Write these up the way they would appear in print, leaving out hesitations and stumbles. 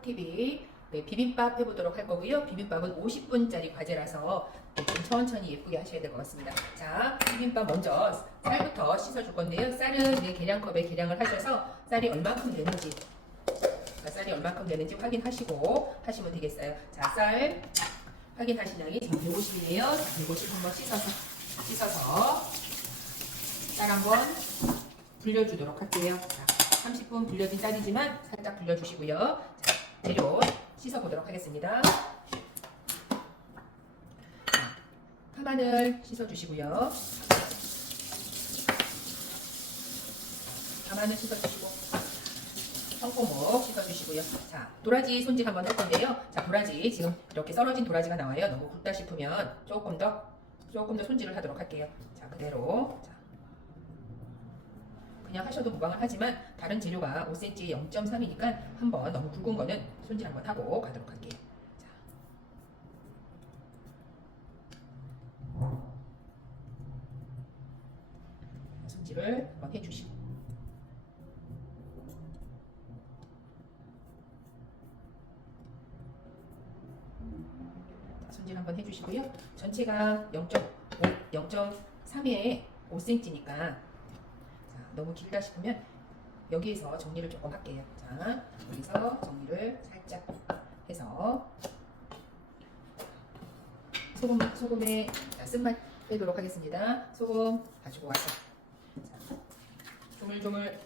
톡TV 비빔밥 해보도록 할 거고요. 비빔밥은 50분짜리 과제라서 좀 천천히 예쁘게 하셔야 될 것 같습니다. 자, 비빔밥 먼저 쌀부터 씻어줄 건데요. 쌀은 계량컵에 계량을 하셔서 쌀이 얼마큼 되는지 확인하시고 하시면 되겠어요. 자, 쌀 확인하신 양이 지금 150이네요. 150 한번 씻어서 쌀 한번 불려주도록 할게요. 자, 30분 불려진 쌀이지만 살짝 불려주시고요. 자, 재료 씻어보도록 하겠습니다. 자, 파마늘 씻어주시고요. 파마늘 씻어주시고 청포묵 씻어주시고요. 자, 도라지 손질 한번 할 건데요. 자, 도라지 지금 이렇게 썰어진 도라지가 나와요. 너무 굵다 싶으면 조금 더 손질을 하도록 할게요. 자, 그대로. 자, 그냥 하셔도 무방을 하지만 다른 재료가 5cm에 0.3이니까 한번 너무 굵은 거는 손질 한번 하고 가도록 할게요. 자. 손질을 한번 해주시고. 손질 한번 해주시고요. 전체가 0.3에 5cm니까 너무 길다 싶으면 여기에서 정리를 조금 할게요. 자, 여기서 정리를 살짝 해서 소금에 쓴맛 빼도록 하겠습니다. 소금 가지고 와서 자, 조물조물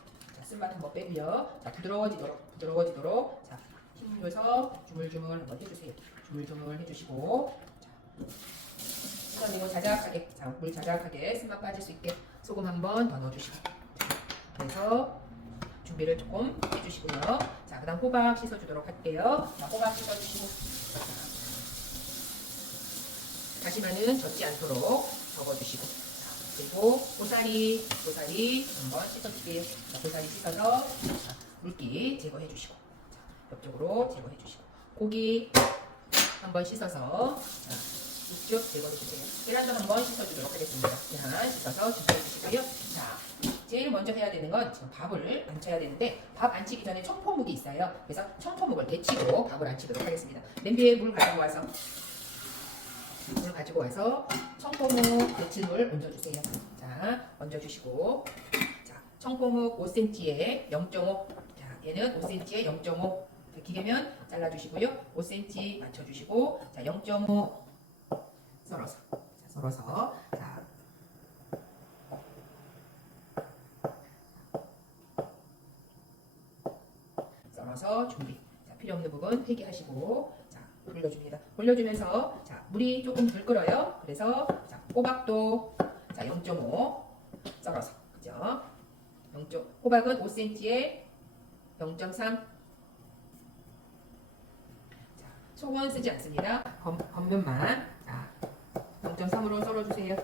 쓴맛 한번 빼고요. 자, 부드러워지도록 자, 힘 줘서 주물주물 한번 해주세요. 주물주물 해주시고 자, 그리고 자작하게 물 자작하게 쓴맛 빠질 수 있게 소금 한번 더 넣어주시고 그래서 준비를 조금 해주시고요. 자, 그 다음 호박 씻어주도록 할게요. 자, 호박 씻어주시고 다시마는 젖지 않도록 적어주시고 자, 그리고 고사리 한번 씻어줄게요. 자, 고사리 씻어서 자, 물기 제거해주시고 자, 옆쪽으로 제거해주시고 고기 한번 씻어서 자, 육즙 제거해주세요. 계란도 한번 씻어주도록 하겠습니다. 계란 씻어서 준비해주시고요. 자, 제일 먼저 해야 되는 건 지금 밥을 안 쳐야 되는데 밥 안 치기 전에 청포묵이 있어요. 그래서 청포묵을 데치고 밥을 안 치도록 하겠습니다. 냄비에 물 가지고 와서 청포묵 데친 물 얹어주세요. 자, 얹어주시고 자, 청포묵 5cm에 0.5 자, 얘는 5cm에 0.5 기계면 잘라주시고요. 5cm 맞춰주시고 자, 0.5 썰어서 자, 썰어서 준비. 자, 필요 없는 부분 폐기하시고 자, 돌려줍니다. 돌려주면서 자, 물이 조금 덜 끓어요. 그래서 자, 호박도 자, 0.5 썰어서 그죠? 호박은 5cm에 0.3 자, 속은 쓰지 않습니다. 겉면만 자, 0.3으로 썰어주세요.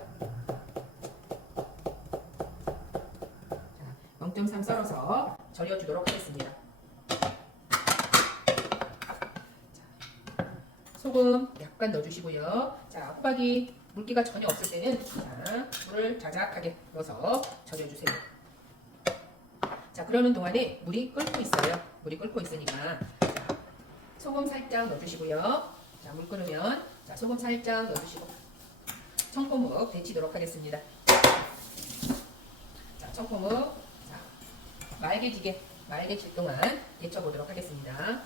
자, 0.3 썰어서 절여주도록 하겠습니다. 소금 약간 넣어주시고요. 자, 호박이 물기가 전혀 없을 때는 자, 물을 자작하게 넣어서 절여주세요. 자, 그러는 동안에 물이 끓고 있어요. 물이 끓고 있으니까 자, 소금 살짝 넣어주시고요. 자, 물 끓으면 자, 소금 살짝 넣어주시고 청포묵 데치도록 하겠습니다. 자, 청포묵 자, 맑게질 동안 데쳐보도록 하겠습니다.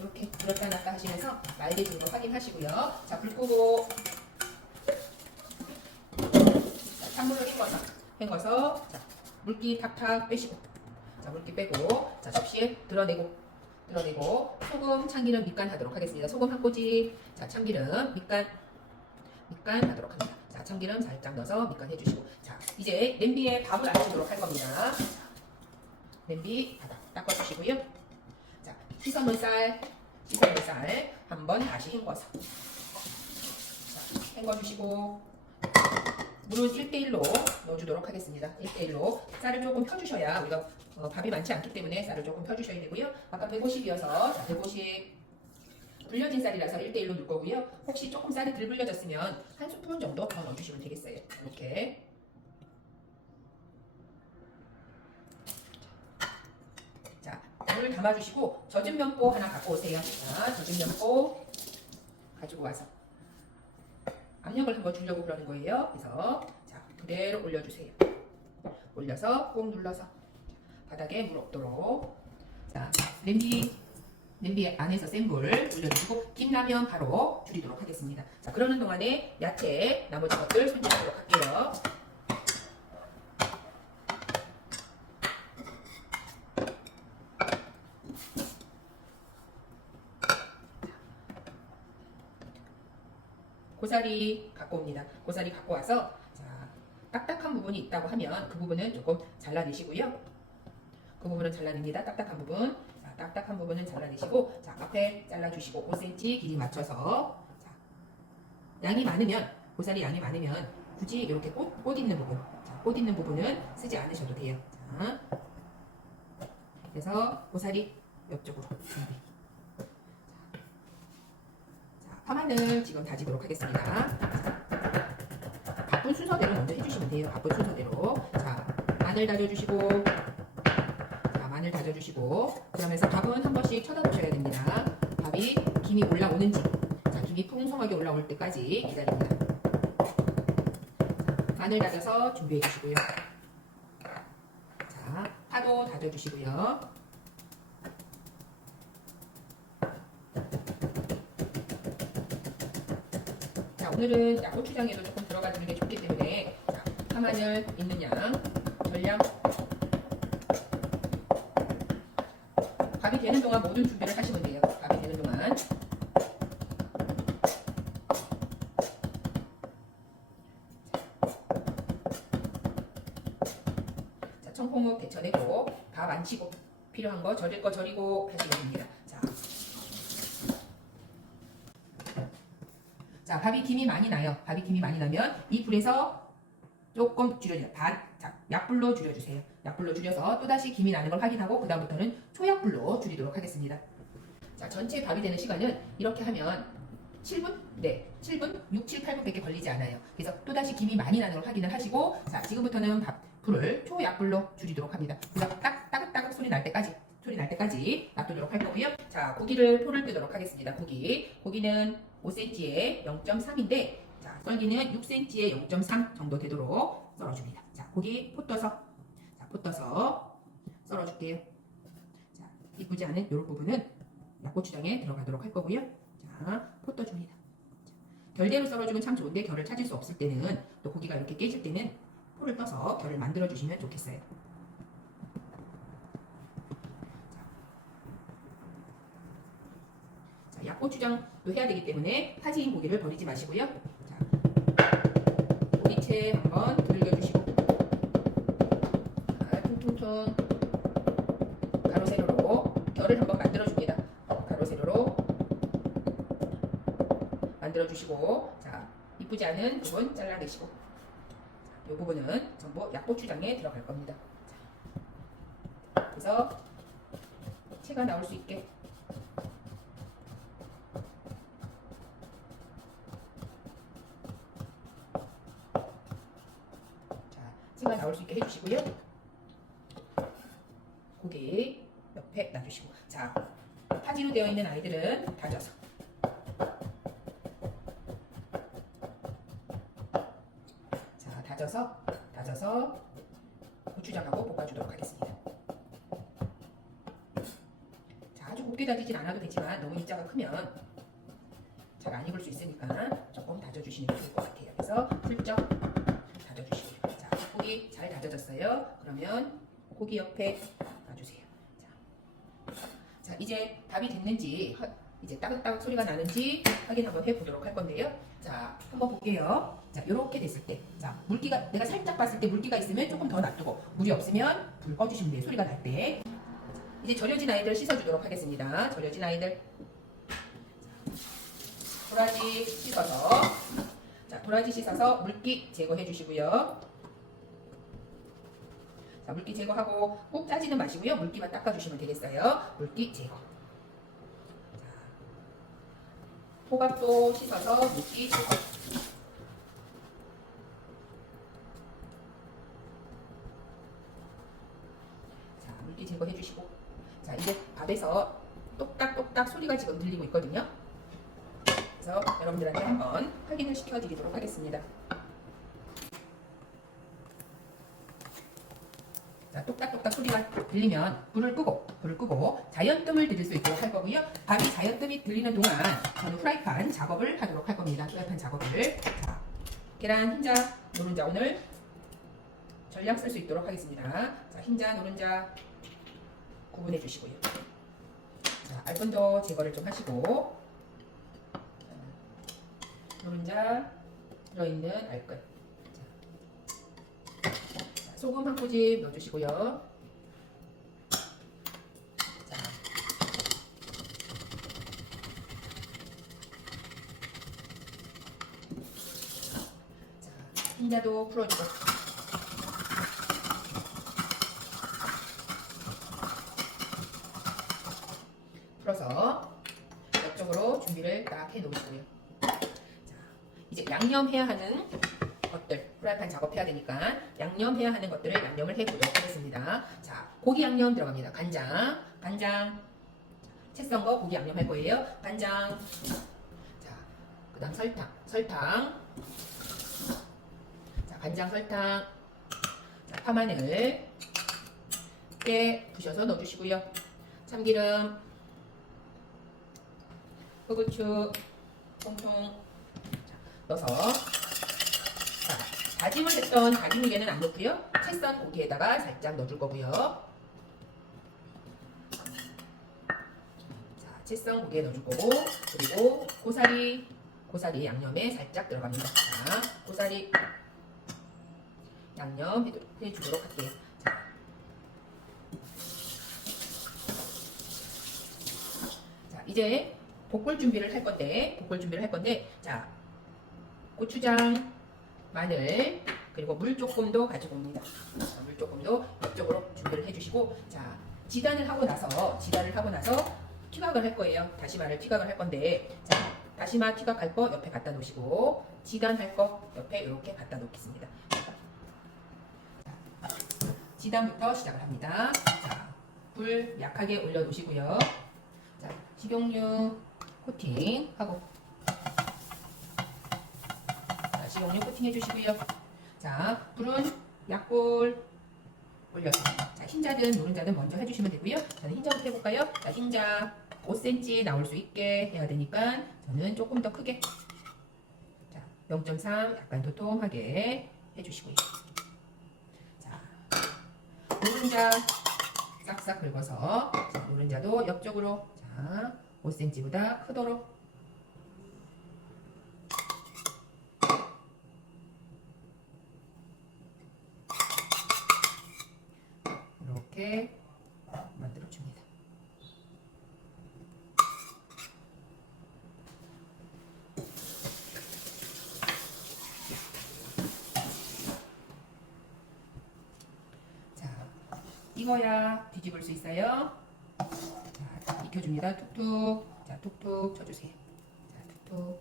이렇게 들었다 놨다 하시면서 맑게진 거 확인하시고요. 자, 불 끄고 자, 찬물로 헹궈서 자, 물기 탁탁 빼시고 자, 물기 빼고 자, 접시에 드러내고 소금, 참기름, 밑간 하도록 하겠습니다. 소금 한 꼬집, 자, 참기름, 밑간 하도록 합니다. 자, 참기름 살짝 넣어서 밑간 해주시고 자, 이제 냄비에 밥을 안 치도록 할 겁니다. 냄비 닦아주시고요. 자, 씻어놓은 쌀 한번 다시 헹궈서 자, 헹궈주시고 물은 1대1로 넣어주도록 하겠습니다. 1대1로 쌀을 조금 펴주셔야 우리가 밥이 많지 않기 때문에 쌀을 조금 펴주셔야 되고요. 아까 150이어서 150 불려진 쌀이라서 1대1로 넣을 거고요. 혹시 조금 쌀이 덜 불려졌으면 한 스푼 정도 더 넣어주시면 되겠어요. 이렇게 자, 물을 담아주시고 젖은 면보 하나 갖고 오세요. 자, 젖은 면보 가지고 와서 압력을 한번 주려고 그러는 거예요. 그래서 자, 그대로 올려주세요. 올려서 꾹 눌러서 바닥에 물 없도록. 자, 냄비 안에서 센 불 올려주시고 김라면 바로 줄이도록 하겠습니다. 자, 그러는 동안에 야채 나머지 것들 손질하도록 할게요. 고사리 갖고 옵니다. 고사리 갖고 와서 자, 딱딱한 부분이 있다고 하면 그 부분은 조금 잘라내시고요. 그 부분은 잘라냅니다. 딱딱한 부분. 자, 딱딱한 부분은 잘라내시고 자, 앞에 잘라주시고 5cm 길이 맞춰서 자, 양이 많으면 고사리 양이 많으면 굳이 이렇게 꽃 있는 부분 자, 꽃 있는 부분은 쓰지 않으셔도 돼요. 자, 그래서 고사리 옆쪽으로 준비. 파마늘 지금 다지도록 하겠습니다. 자, 바쁜 순서대로 먼저 해주시면 돼요. 바쁜 순서대로. 자, 마늘 다져주시고, 자, 마늘 다져주시고, 그러면서 밥은 한 번씩 쳐다보셔야 됩니다. 밥이 김이 올라오는지, 자, 김이 풍성하게 올라올 때까지 기다립니다. 자, 마늘 다져서 준비해 주시고요. 자, 파도 다져주시고요. 자, 오늘은 양고추장에도 조금 들어가주는 게 좋기 때문에 자, 파마늘 있는 양, 전량 밥이 되는 동안 모든 준비를 하시면 돼요. 밥이 되는 동안. 자, 청포묵 데쳐내고 밥 안 치고 필요한 거 절일 거 절이고 하시면 됩니다. 자, 밥이 김이 많이 나요. 밥이 김이 많이 나면 이 불에서 조금 줄여줘요. 자, 약불로 줄여주세요. 약불로 줄여서 또다시 김이 나는 걸 확인하고 그 다음부터는 초약불로 줄이도록 하겠습니다. 자, 전체 밥이 되는 시간은 이렇게 하면 7분? 네, 7분? 6, 7, 8분밖에 걸리지 않아요. 그래서 또다시 김이 많이 나는 걸 확인을 하시고 자, 지금부터는 불을 초약불로 줄이도록 합니다. 그래서 따극따극 소리 날 때까지 놔두도록 할 거고요. 자, 포를 뜨도록 하겠습니다. 고기는 5cm에 0.3인데 자, 썰기는 6cm에 0.3 정도 되도록 썰어줍니다. 자, 고기 포 떠서 썰어줄게요. 자, 이쁘지 않은 이런 부분은 약고추장에 들어가도록 할 거고요. 자, 포 떠줍니다. 자, 결대로 썰어주면 참 좋은데 결을 찾을 수 없을 때는 또 고기가 이렇게 깨질 때는 포를 떠서 결을 만들어 주시면 좋겠어요. 약고추장도 해야 되기 때문에 파지인 고기를 버리지 마시고요. 자, 고기채 한번 들겨주시고 퉁퉁퉁 가로 세로로 결을 한번 만들어줍니다. 가로 세로로 만들어주시고 자, 이쁘지 않은 부분 잘라내시고 자, 이 부분은 전부 약고추장에 들어갈 겁니다. 자, 그래서 채가 나올 수 있게 가 나올 수 있게 해주시고요. 고기 옆에 놔주시고 자, 파지로 되어 있는 아이들은 다져서 자, 다져서 고추장하고 볶아주도록 하겠습니다. 자, 아주 곱게 다지진 않아도 되지만 너무 입자가 크면 잘 안 익을 수 있으니까 조금 다져주시는 게 좋을 것 같아요. 그래서 슬쩍 다져주시고요. 고기 잘 다져졌어요. 그러면 고기 옆에 놔주세요. 자, 이제 밥이 됐는지 이제 따극따극 소리가 나는지 확인 한번 해보도록 할 건데요. 자, 한번 볼게요. 자, 이렇게 됐을 때, 자, 물기가 내가 살짝 봤을 때 물기가 있으면 조금 더 놔두고 물이 없으면 불 꺼주시면 돼요. 소리가 날 때. 이제 절여진 아이들 씻어주도록 하겠습니다. 절여진 아이들. 도라지 씻어서, 자, 도라지 씻어서 물기 제거해 주시고요. 자, 물기 제거하고 꼭 짜지는 마시고요. 물기만 닦아주시면 되겠어요. 물기 제거. 자, 호박도 씻어서 물기 제거. 자, 물기 제거해 주시고 자, 이제 밥에서 똑딱똑딱 소리가 지금 들리고 있거든요. 그래서 여러분들한테 한번 확인을 시켜드리도록 하겠습니다. 자, 똑딱똑딱 소리가 들리면 불을 끄고 자연뜸을 들을 수 있도록 할 거고요. 밥이 자연뜸이 들리는 동안 저는 프라이팬 작업을 하도록 할 겁니다. 프라이팬 작업을. 자, 계란, 흰자, 노른자 오늘 전량 쓸 수 있도록 하겠습니다. 자, 흰자, 노른자 구분해 주시고요. 자, 알건도 제거를 좀 하시고, 노른자 들어있는 알건. 자, 소금 한 꼬집 넣어주시고요. 자, 흰자도 풀어주고. 풀어서 옆쪽으로 준비를 딱 해 놓으시고요. 자, 이제 양념해야 하는 것들, 프라이팬 작업해야 되니까 양념해야 하는 것들을 양념을 해보도록 하겠습니다. 자, 고기 양념 들어갑니다. 간장, 채 썬 거 고기 양념 할 거예요. 간장, 자, 그 다음 설탕, 자, 간장, 설탕, 자, 파마늘, 깨 부셔서 넣어주시고요. 참기름, 흑후추 통통 넣어서, 자, 다짐을 했던 다짐무게는 안 넣고요. 채 썬 고기에다가 살짝 넣어줄 거고요. 자, 채 썬 고기에 넣어줄 거고, 그리고 고사리 양념에 살짝 들어갑니다. 자, 고사리 양념 해주도록 할게요. 자, 이제 볶을 준비를 할 건데, 자, 고추장, 마늘, 그리고 물 조금도 가지고 옵니다. 자, 물 조금도 옆쪽으로 준비를 해주시고, 자, 지단을 하고 나서 튀각을 할 거예요. 다시마를 튀각을 할 건데, 자, 다시마 튀각할 거 옆에 갖다 놓으시고, 지단할 거 옆에 이렇게 갖다 놓겠습니다. 자, 지단부터 시작을 합니다. 자, 불 약하게 올려 놓으시고요. 자, 식용유 코팅하고, 자, 식용유 코팅 해주시고요. 자, 불은 약불 올려서, 자, 흰자든 노른자든 먼저 해주시면 되고요. 저는 흰자부터 해볼까요? 자, 흰자 5cm 나올 수 있게 해야 되니까 저는 조금 더 크게, 자, 0.3 약간 도톰하게 해주시고요. 자, 노른자 싹싹 긁어서, 자, 노른자도 옆쪽으로, 자, 5cm보다 크도록, 이렇게 만들어 줍니다. 자, 익어야 뒤집을 수 있어요. 자, 익혀줍니다. 툭툭. 자, 툭툭 쳐주세요. 자, 툭툭.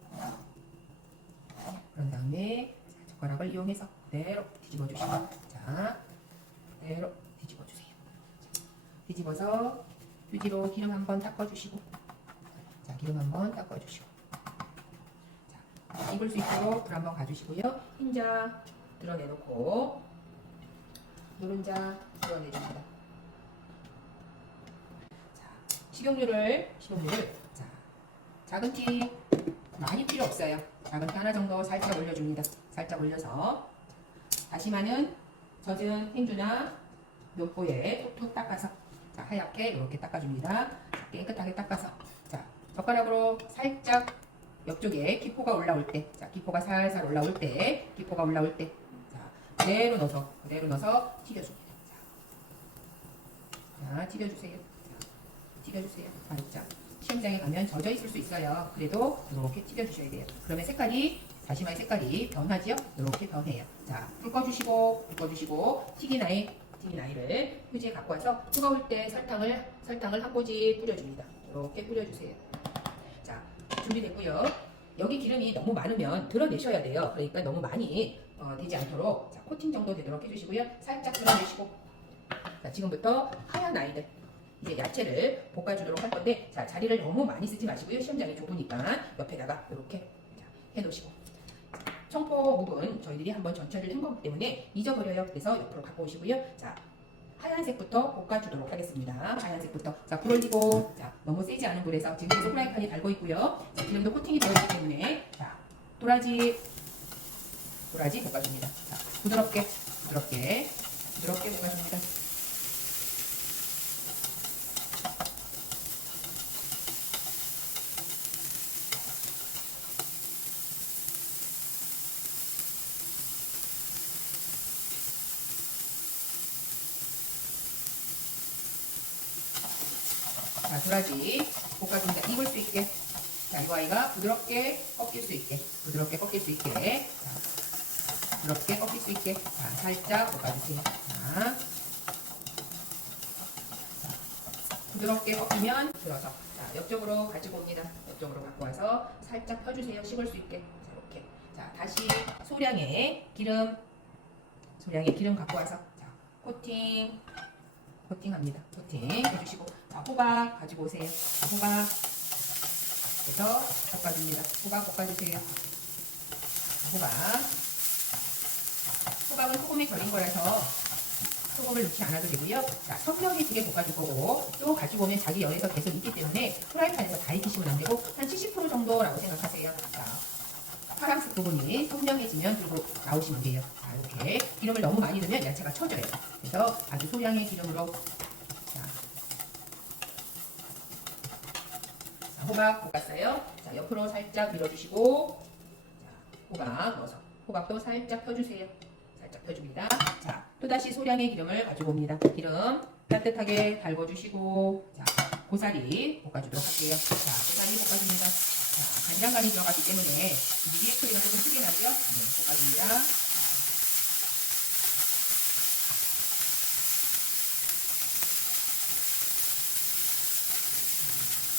그런 다음에, 자, 젓가락을 이용해서 그대로 뒤집어 주시고, 자, 그대로 뒤집어 주세요. 뒤집어서 휴지로 기름 한번 닦아주시고, 자, 기름 한번 닦아주시고, 자, 익을 수 있도록 불 한번 가주시고요. 흰자 드러내놓고 노른자 드러내줍니다. 자, 식용유를, 자, 작은 티 많이 필요 없어요. 작은 티 하나 정도 살짝 올려줍니다. 살짝 올려서, 다시마는 젖은 행주나 면보에 톡톡 닦아서, 자, 하얗게 이렇게 닦아줍니다. 깨끗하게 닦아서, 자, 젓가락으로 살짝 옆쪽에 기포가 올라올 때, 자, 기포가 살살 올라올 때, 자, 그대로 넣어서 튀겨줍니다. 자, 튀겨주세요. 자, 튀겨주세요. 살짝. 시험장에 가면 젖어 있을 수 있어요. 그래도 이렇게 튀겨주셔야 돼요. 그러면 다시마의 색깔이 변하지요? 이렇게 변해요. 자, 불 꺼주시고, 튀김나이를 휴지에 갖고 와서 뜨거울 때 설탕을 한 꼬집 뿌려줍니다. 이렇게 뿌려주세요. 자, 준비됐고요. 여기 기름이 너무 많으면 드러내셔야 돼요. 그러니까 너무 많이 되지 않도록, 자, 코팅 정도 되도록 해주시고요. 살짝 드러내시고, 자, 지금부터 하얀 아이들, 이제 야채를 볶아주도록 할 건데, 자, 자리를 너무 많이 쓰지 마시고요. 시험장이 좁으니까 옆에다가 이렇게 해놓으시고. 청포 묵은 저희들이 한번 전처리를 한 거기 때문에 잊어버려요. 그래서 옆으로 갖고 오시고요. 자, 하얀색부터 볶아주도록 하겠습니다. 하얀색부터. 자, 불 올리고, 자, 너무 세지 않은 불에서 지금 계속 프라이팬이 달고 있고요. 자, 기름도 코팅이 되어 있기 때문에, 자, 도라지 볶아줍니다. 자, 부드럽게 볶아줍니다. 자, 도라지 볶아줍니다. 익을 수 있게. 자, 이 아이가 부드럽게 꺾일 수 있게. 자, 부드럽게 꺾일 수 있게. 자, 살짝 볶아주세요. 자, 부드럽게 꺾이면 들어서. 자, 옆쪽으로 가지고 옵니다. 옆쪽으로 갖고 와서 살짝 펴주세요. 식을 수 있게. 자, 이렇게. 자, 다시 소량의 기름 갖고 와서. 자, 코팅합니다. 코팅 해주시고. 자, 호박 가지고 오세요. 자, 호박. 그래서 볶아줍니다. 호박 볶아주세요. 호박은 소금에 절인 거라서 소금을 넣지 않아도 되고요. 자, 선명해지게 볶아줄 거고, 또 가지고 오면 자기 열에서 계속 익기 때문에 프라이팬에서 다 익히시면 안 되고 한 70% 정도라고 생각하세요. 자, 파란색 부분이 선명해지면 들고 나오시면 돼요. 자, 이렇게 기름을 너무 많이 넣으면 야채가 쳐져요. 그래서 아주 소량의 기름으로. 자, 호박 볶았어요. 자, 옆으로 살짝 밀어주시고, 자, 호박 넣어서 호박도 살짝 펴주세요. 살짝 펴줍니다. 자, 또다시 소량의 기름을 가지고 옵니다. 기름 따뜻하게 달궈주시고, 자, 고사리 볶아주도록 할게요. 자, 고사리 볶아줍니다. 자, 간장간이 들어가기 때문에 위에 소리가 조금 크게 나죠? 네, 볶아줍니다.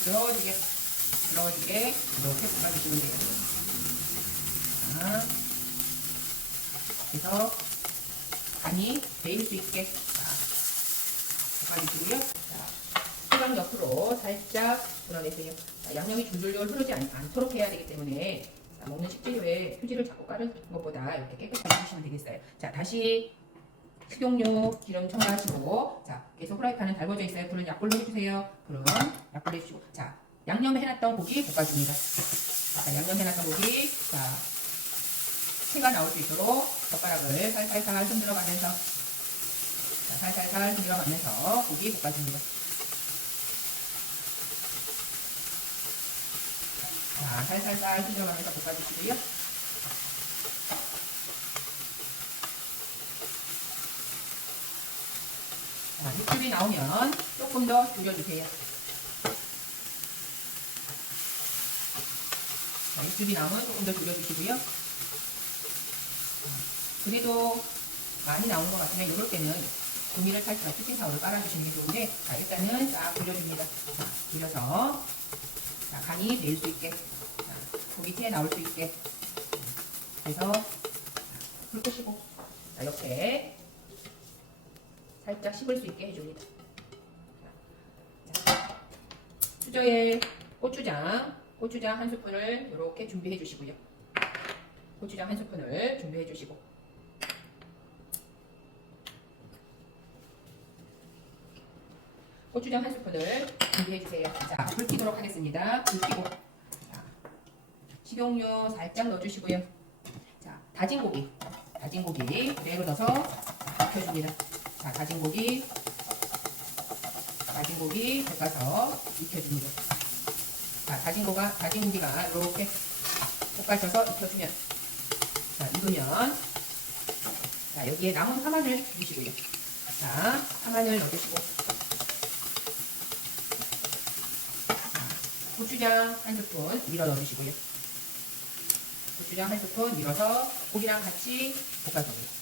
부드러워지게 이렇게 볶아주시면 돼요. 자, 그래서 간이 배일 수 있게 볶아주시고요. 소금 옆으로 살짝 불어내세요. 자, 양념이 줄줄줄 흐르지 않도록 해야 되기 때문에, 자, 먹는 식재료에 휴지를 자꾸 까는 것보다 이렇게 깨끗하게 해주시면 되겠어요. 자, 다시 식용유 기름 첨가하시고, 자, 계속 프라이팬은 달궈져 있어요. 불은 약불로 해주세요. 불은 약불로 해주시고, 자, 양념 해놨던 고기 볶아줍니다. 자, 양념 해놨던 고기, 자, 새가 나올 수 있도록 젓가락을 살살살 흔들어가면서, 자, 살살살 흔들어가면서 고기 볶아줍니다. 자, 살살살 흔들어가면서 볶아주시고요. 자, 육즙이 나오면 조금 더 졸여주세요. 자, 육즙이 나오면 조금 더 졸여주시고요. 그래도 많이 나온 것 같으면 이럴 때는 종이를 탈까 치킨사우를 깔아주시는 게 좋은데, 자, 일단은 싹 졸여줍니다. 자, 졸여서, 자, 간이 배일 수 있게, 자, 고기 튀어 나올 수 있게. 그래서 불 끄시고, 자, 이렇게 살짝 식을 수 있게 해줍니다. 자, 수저에 고추장 한 스푼을 이렇게 준비해 주시고요. 고추장 한 스푼을 준비해 주시고, 고추장 한 스푼을 준비해 주세요. 자, 불 켜도록 하겠습니다. 불 켜고, 자, 식용유 살짝 넣어주시고요. 자, 다진 고기 그대로 넣어서 익혀줍니다. 자, 다진 고기 볶아서 익혀줍니다. 자, 다진 고기가 이렇게 볶아져서 익혀주면, 자, 익으면, 자, 여기에 남은 파마늘 주시고요. 자, 파마늘 넣어주시고, 고추장 한 스푼 밀어 넣어주시고요. 고추장 한 스푼 밀어서 고기랑 같이 볶아줍니다.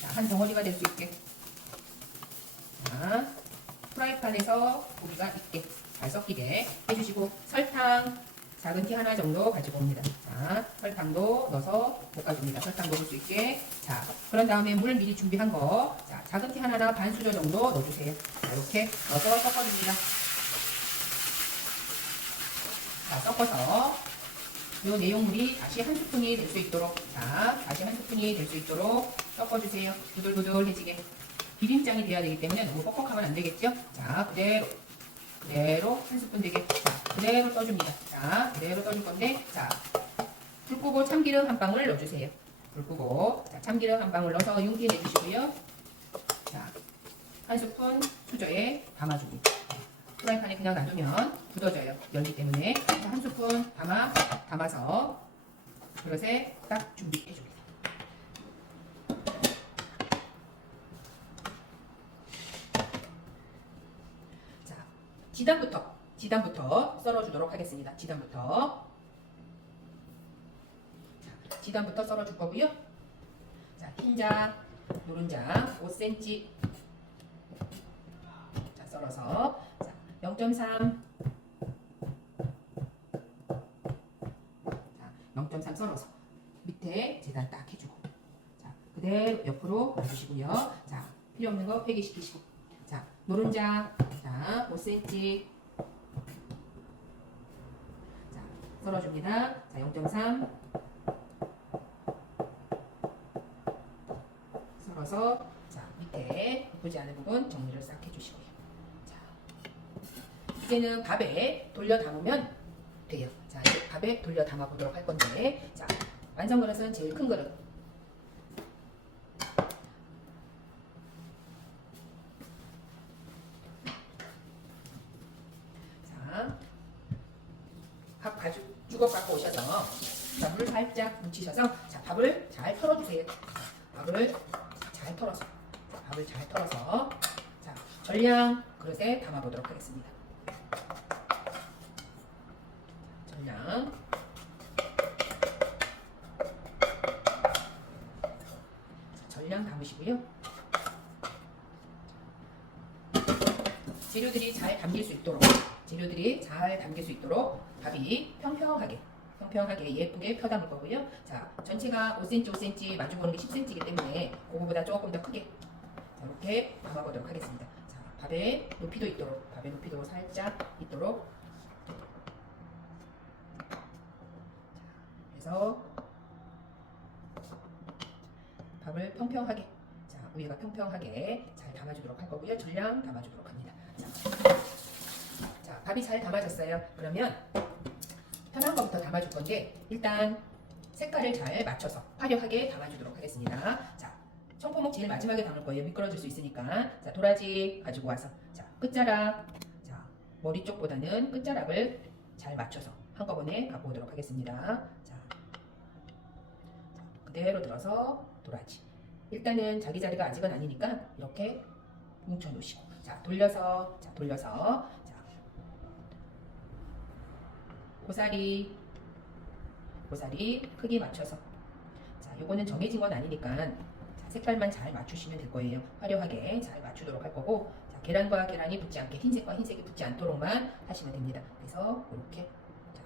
자, 한 덩어리가 될 수 있게. 자, 프라이팬에서 고기가 익게 잘 섞이게 해주시고, 설탕 작은 티 하나 정도 가지고 옵니다. 자, 자, 설탕도 넣어서 볶아줍니다. 설탕 녹을 수 있게. 자, 그런 다음에 물 미리 준비한 거. 자, 작은 티 하나나 반 수저 정도 넣어주세요. 자, 이렇게 넣어서 섞어줍니다. 자, 섞어서 이 내용물이 다시 한 스푼이 될 수 있도록, 자, 다시 한 스푼이 될 수 있도록 섞어주세요. 부들부들해지게. 비빔장이 돼야 되기 때문에 너무 뻑뻑하면 안 되겠죠? 자, 그대로 한 스푼 되게. 자, 그대로 떠줍니다. 자, 그대로 떠줄 건데, 자, 불 끄고 참기름 한 방울 넣어주세요. 불 끄고, 자, 참기름 한 방울 넣어서 윤기 내주시고요. 자, 한 스푼 수저에 담아줍니다. 프라이팬에 그냥 놔두면 굳어져요. 열기 때문에. 자, 한 스푼 담아서 그릇에 딱 준비해줍니다. 자, 지단부터 썰어주도록 하겠습니다. 지단부터 썰어줄 거고요. 자, 흰자, 노른자 5cm. 자, 썰어서. 자, 0.3. 자, 0.3 썰어서 밑에 재단 딱 해주고. 자, 그대로 옆으로 놔주시고요. 자, 필요 없는 거 폐기시키시고. 자, 노른자. 자, 5cm. 자, 썰어줍니다. 자, 0.3. 썰어서. 자, 밑에 예쁘지 않은 부분 정리를 싹 해주시고요. 자, 이제는 밥에 돌려 담으면 돼요. 자, 이제 밥에 돌려 담아 보도록 할 건데, 자, 완성 그릇은 제일 큰 그릇. 자, 밥 주걱 갖고 오셔서, 자, 물 살짝 묻히셔서, 자, 밥을 잘 털어주세요. 밥을 잘 털어서, 자, 전량 그릇에 담아 보도록 하겠습니다. 전량. 전량 담으시고요. 재료들이 잘 담길 수 있도록 밥이 평평하게 예쁘게 펴 담을 거고요. 자, 전체가 5cm 마주보는 게 10cm이기 때문에 그거보다 조금 더 크게, 자, 이렇게 담아 보도록 하겠습니다. 자, 밥의 높이도 살짝 있도록. 그래서 밥을 평평하게, 자, 위에가 평평하게 잘 담아주도록 할 거고요. 전량 담아주도록 합니다. 자, 밥이 잘 담아졌어요. 그러면 편한 거부터 담아줄 건데, 일단 색깔을 잘 맞춰서 화려하게 담아주도록 하겠습니다. 자, 청포묵 제일 마지막에 담을 거예요. 미끄러질 수 있으니까. 자, 도라지 가지고 와서, 자, 끝자락, 자, 머리 쪽보다는 끝자락을 잘 맞춰서 한꺼번에 갖고 오도록 하겠습니다. 자, 그대로 들어서 도라지. 일단은 자기 자리가 아직은 아니니까 이렇게 뭉쳐 놓으시고, 자, 돌려서, 자, 고사리 크기 맞춰서. 자, 요거는 정해진 건 아니니까, 자, 색깔만 잘 맞추시면 될 거예요. 화려하게 잘 맞추도록 할 거고, 자, 계란과 계란이 붙지 않게, 흰색과 흰색이 붙지 않도록만 하시면 됩니다. 그래서 이렇게, 자,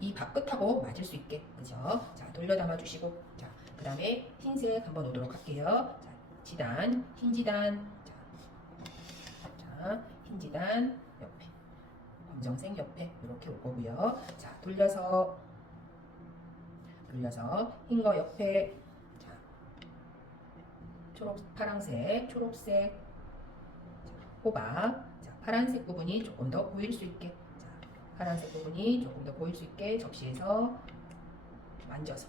이 밥 끝하고 맞을 수 있게, 그죠? 자, 돌려 담아 주시고, 자, 그 다음에 흰색 한번 오도록 할게요. 자, 흰지단, 자, 흰지단 옆에, 검정색 옆에 이렇게 올 거고요. 자, 돌려서 흰 거 옆에, 자, 파란색, 초록색, 자, 호박. 자, 파란색 부분이 조금 더 보일 수 있게, 접시에서 만져서,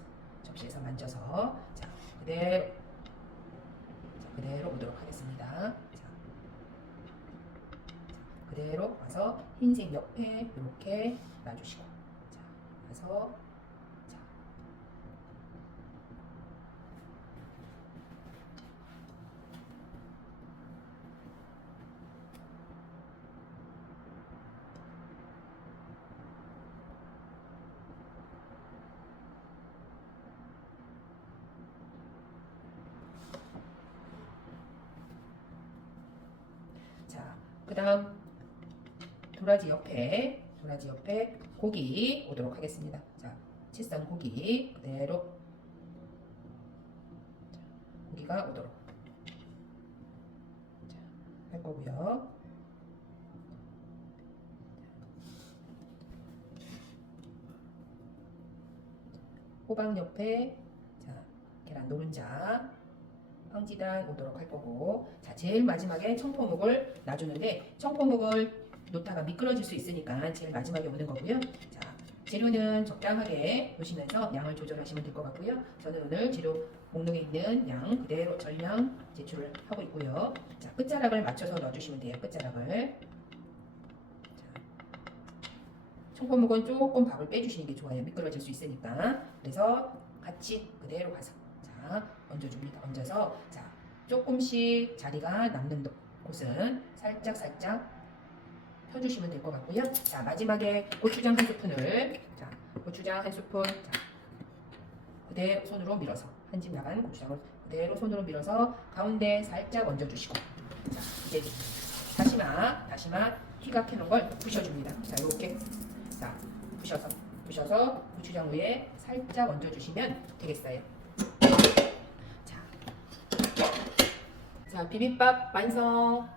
자, 그대로 오도록 하겠습니다. 자, 그대로 와서 흰색 옆에 이렇게 놔주시고, 자, 와서, 자, 그 다음 도라지 옆에 고기 오도록 하겠습니다. 자, 채 썬 고기 그대로 고기가 오도록 할 거고요. 호박 옆에 계란 노른자 황지단 오도록 할 거고, 자 제일 마지막에 청포묵을 놔주는데 청포묵을 놓다가 미끄러질 수 있으니까 제일 마지막에 오는 거고요. 자 재료는 적당하게 보시면서 양을 조절하시면 될 것 같고요. 저는 오늘 재료 목록에 있는 양 그대로 전량 제출을 하고 있고요. 자 끝자락을 맞춰서 넣어주시면 돼요. 끝자락을. 자, 청포묵은 조금 밥을 빼주시는 게 좋아요. 미끄러질 수 있으니까. 그래서 같이 그대로 가서 자 얹어줍니다. 얹어서 자 조금씩 자리가 남는 곳은 살짝 펴주시면 될 것 같고요. 자 마지막에 고추장 한 스푼을 자 고추장 한 스푼 자 그대로 손으로 밀어서 한 집 나간 고추장을 그대로 손으로 밀어서 가운데 살짝 얹어주시고 자 이제 다시마 휘각해 놓은 걸 부셔줍니다. 자 이렇게 자 부셔서 고추장 위에 살짝 얹어주시면 되겠어요. 자 비빔밥 완성.